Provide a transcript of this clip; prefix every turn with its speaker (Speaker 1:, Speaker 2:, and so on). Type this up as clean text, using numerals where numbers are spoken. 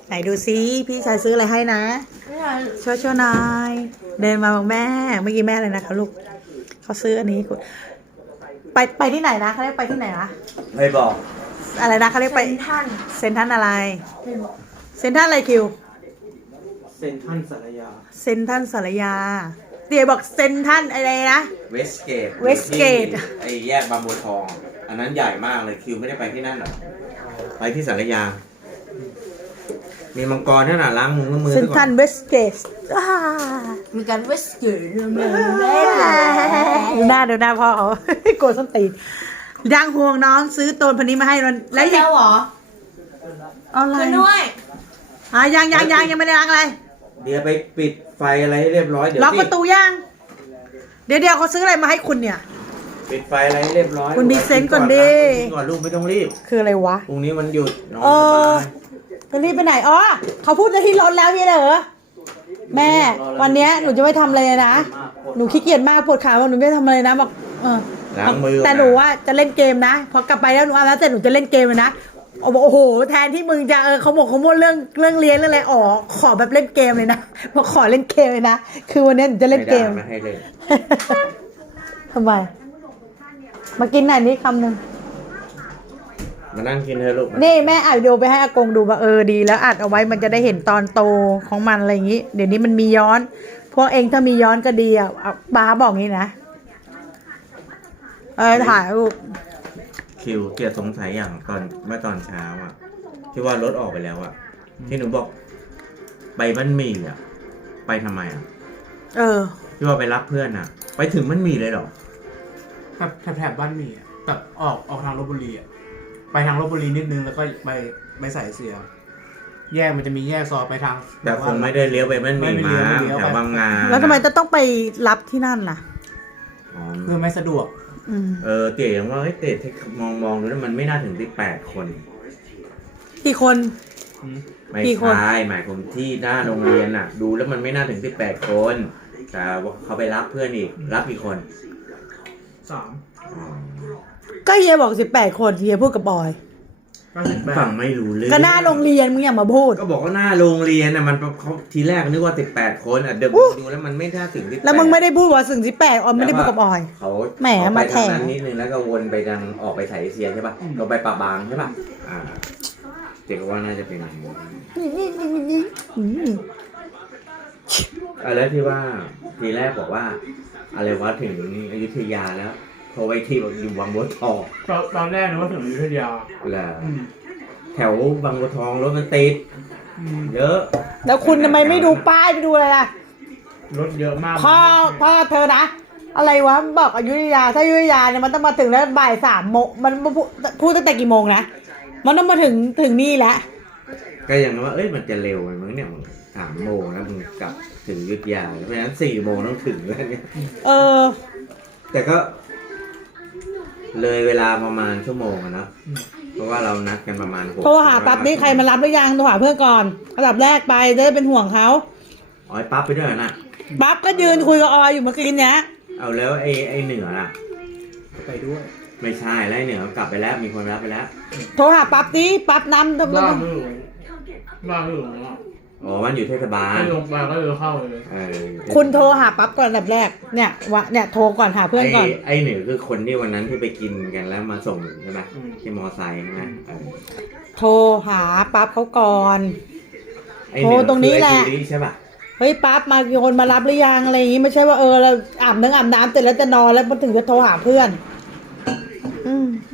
Speaker 1: ไหนดูซิพี่ชายซื้ออะไรให้นะช่วยหน่อยเดินมาบอกแม่เมื่อกี้แม่อะไรนะคะลูกเขาซื้ออันนี้ไปที่ไหนนะเขาเรียกไปที่ไหนนะ
Speaker 2: ไม่บอก
Speaker 1: อะไรนะเขาเรียกไปเซนทันอะไรเซนทันอะไรคิว
Speaker 2: เซนทันสารยา
Speaker 1: เซนทันสารยาเตี๋ยบอกเซนทันอะไรนะ
Speaker 2: เวสเกตไอ้แยกบางบัวทองอันนั้นใหญ่มากเลยคิวไม่ได้ไปที่นั่นหรอไปที่สารยามีมังกรนั่นน่ะล้างมือ
Speaker 1: เซนทันเวสเกต
Speaker 3: มีการเวสเกต
Speaker 1: ดูหน้าพ่อเขาโกรธส้นตีนยังห่วงน้องซื้อโตนพันนี้มาให้มัน
Speaker 3: แล้วเหรอ
Speaker 1: อะไร
Speaker 3: ด้วย
Speaker 1: ยังไม่ได้ล้างอะไร
Speaker 2: เดี๋ยวไปปิดไฟอะไรให้เรียบร้อยเดี๋ยว
Speaker 1: ล็อกประตูยังเดี๋ยวเขาซื้ออะไรมาให้คุณเนี่ย
Speaker 2: ปิดไฟอะไรให้เรียบร้อย
Speaker 1: คุณดีเซนต์ก่อนดิ
Speaker 2: ก่อนลูกไม่ต้องรีบ
Speaker 1: คืออะไรวะ
Speaker 2: พรุ่งนี้มันหยุดนอน
Speaker 1: สบายจะรีบไปไหนอ๋อเขาพูดจะที่รถแล้วพี่เหรอแม่วันนี้หนูจะไม่ทำอะไรนะหนูขี้เกียจมากปวดขาว่าหนูไม่ทำอะไรนะบอก
Speaker 2: ล้างมือ
Speaker 1: แต่หนูว่าจะเล่นเกมนะพอกลับไปแล้วหนูอาบน้ำเสร็จหนูจะเล่นเกมเลยนะโอ้โหแทนที่มึงจะเขาบอกเขาพูดเรื่องเรียนเรื่องอะไรขอแบบเล่นเกมเลยนะมาขอเล่นเกมเลยนะคือวันนี้หนูจะเล่นเกม
Speaker 2: ไม่ให้เล่น
Speaker 1: ทำไมมากินหน่อยนี้คำหนึ่ง
Speaker 2: มานั่งกินเถอะลูก
Speaker 1: นี่แม่อัดวิดีโอไปให้อากงดูว่าดีแล้วอัดเอาไว้มันจะได้เห็นตอนโตของมันอะไรอย่างนี้เดี๋ยวนี้มันมีย้อนพวกเองถ้ามีย้อนก็ดีอ่ะป้าบอกงี้นะถ่ายรูป
Speaker 2: คิวเกียรสงสัยอย่างเมื่อตอนเช้าอ่ะที่ว่ารถออกไปแล้วอ่ะที่หนูบอกไปบ้านหมี่อ่ะไปทำไมอ่ะที่ว่าไปรับเพื่อนอ่ะไปถึงบ้านหมี่เลยหรอ
Speaker 4: แถบบ้านหมี่แบบออกทางลพบุรีอ่ะไปทางลพบุรีนิดนึงแล้วก็ไปใส่เสียแยกมันจะมีแยกซอยไปทาง
Speaker 2: แต่คงไม่ได้เลี้ยวไปบ้านหมี่มาแถวบางนา
Speaker 1: แล้วทำไมจะต้องไปรับที่นั่นล่ะ
Speaker 4: เพื่อไม่สะดวก
Speaker 2: เตี๋ยยังว่าเตี๋ยมองดูแล้วมันไม่น่าถึง18 คน
Speaker 1: กี่คน
Speaker 2: ไม่ใช่หมายความที่หน้าโรงเรียนน่ะดูแล้วมันไม่น่าถึง18 คนแต่เขาไปรับเพื่อนอีกรับกี่คน
Speaker 4: 3
Speaker 1: ก็เฮียบอก18 คนเฮียพูดกับบอย
Speaker 2: ฟังไม่รู้เรื่อง
Speaker 1: ก็หน้าโรงเรียนมึงอย่ามาพูด
Speaker 2: ก็บอกว่าหน้าโรงเรียนน่ะมันเขาทีแรกนึกว่า18 คนเดี๋ยวดูแล้วมันไม่น่าถึง18
Speaker 1: แล้วมึงไม่ได้พูดว่าถึง18ไม่ได้พูดกับบอย
Speaker 2: เขา
Speaker 1: แหมมาแทง
Speaker 2: นิดนึงแล้วก็วนไปทางออกไปไถเซียใช่ป่ะเราไปป่าบางใช่ป่ะเจ๊ก็ว่าน่าจะเป็นอย่างนี้แล้วที่ว่าทีแรกบอกว่าอะไรวะถึงอยุธยาแล้วโทรไปที่อยู่บางบัวทอง
Speaker 4: ตอนแรกนึกว่าถึงอยุธยา
Speaker 2: แล้วแถวบางบัวทองรถมันติดเยอะ
Speaker 1: แล้วคุณทำไมไม่ดูป้ายไปดูอะไรล่ะ
Speaker 4: รถเยอะมาก
Speaker 1: พ่อเธอนะอะไรวะบอกอยุธยาถ้าอยุธยาเนี่ยมันต้องมาถึงแล้วบ่าย3 โมงมันพูดตั้งแต่กี่โมงนะมันต้องมาถึงนี่แหละ
Speaker 2: ก็อย่างว่ามันจะเร็วมั้งเนี่ย3 โมงแล้วมึงกลับถึงอยุธยาเพราะฉะนั้น4 โมงต้องถึงแล้วเนี่ยแต่ก็เลยเวลาประมาณ1 ชั่วโมงนะเพราะว่าเรานัดกันประมาณ
Speaker 1: 6โทรหาปั๊บนี่ใครมารับหรือยังโทรหาเพื่อนก่อนอันดับแรกไปจะได้เป็นห่วงเขา
Speaker 2: ปั๊บไปด้วยนะ
Speaker 1: ปั๊บก็ยืนคุยกับออยอยู่เมื่อกี้เนี้ย
Speaker 2: เอาแล้วไอ้เหนือล่ะ
Speaker 4: ไปด้วย
Speaker 2: ไม่ใช่แล้วเหนือกลับไปแล้วมีคนรับไปแล้ว
Speaker 1: โทรหาปั๊บดิปั๊บน้ำ
Speaker 4: บ้า
Speaker 2: มันอยู่เทศบาล
Speaker 4: ไม่ลงมาก็เลยเข้าเลย
Speaker 1: คุณโทรหาปั๊บก่อนอันดับแรกเนี่ยโทรก่อนหาเพื่อนก่อน
Speaker 2: ไอ้เหนือคือคนที่วันนั้นที่ไปกินกันแล้วมาส่งใช่ไหมที่มอไซค์ใช่ไหม
Speaker 1: โทรหาปั๊บเขาก่อนโทรตรงนี้แหละ
Speaker 2: ใช่ป่ะ
Speaker 1: เฮ้ยปั๊บมามีคนมารับหรือยังอะไรอย่างงี้ไม่ใช่ว่าเราอาบน้ำเสร็จแล้วจะนอนแล้วมาถึงจะโทรหาเพื่อน